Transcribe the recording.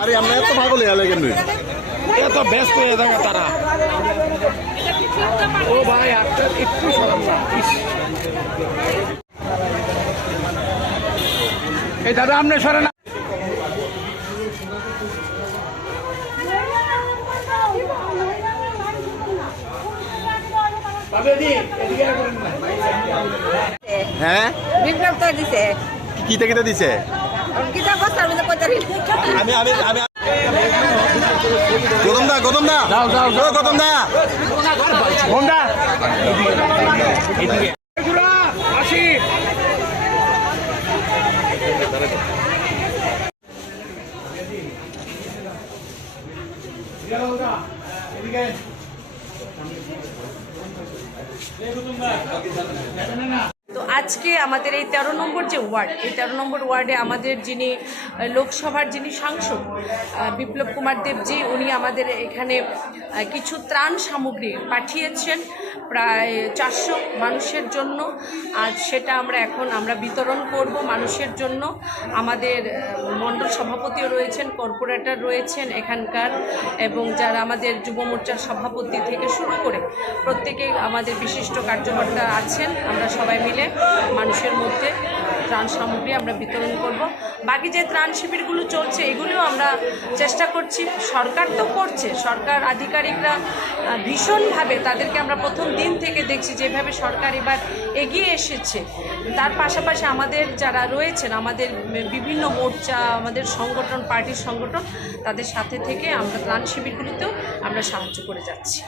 আরে আমরা এত পাগল হয়ে গেলেন এত ব্যস্ত হয়ে থাকে তারা। ও ভাই আপনার একটু সরান না এই দাদা আপনি সরেন না। হ্যাঁ? কি থেকে দিছে? আমি আমি আমি গৌতম দা গৌতম দা। যাও। ও গৌতম দা। এদিকে আজকে আমাদের এই তেরো নম্বর যে ওয়ার্ড, এই তেরো নম্বর ওয়ার্ডে আমাদের যিনি লোকসভার যিনি সাংসদ বিপ্লব কুমার দেবজি, উনি আমাদের এখানে কিছু ত্রাণ সামগ্রী পাঠিয়েছেন প্রায় চারশো মানুষের জন্য। আজ সেটা আমরা এখন, আমরা বিতরণ করব মানুষের জন্য। আমাদের মণ্ডল সভাপতিও রয়েছেন, কর্পোরেটর রয়েছেন এখানকার, এবং যারা আমাদের যুব মোর্চার সভাপতি থেকে শুরু করে প্রত্যেকে আমাদের বিশিষ্ট কার্যকর্তা আছেন। আমরা সবাই মিলে মানুষের মধ্যে ত্রাণ সামগ্রী আমরা বিতরণ করব। বাকি যে ত্রাণ শিবিরগুলো চলছে, এগুলিও আমরা চেষ্টা করছি। সরকার তো করছে। সরকার আধিকারিকরা ভীষণভাবে তাদেরকে আমরা প্রথম দিন থেকে দেখছি যেভাবে সরকার এবার এগিয়ে এসেছে। তার পাশাপাশি আমাদের যারা রয়েছেন, আমাদের বিভিন্ন মোর্চা, আমাদের সংগঠন, পার্টির সংগঠন, তাদের সাথে থেকে আমরা ত্রাণ শিবিরগুলিতেও আমরা সাহায্য করে যাচ্ছি।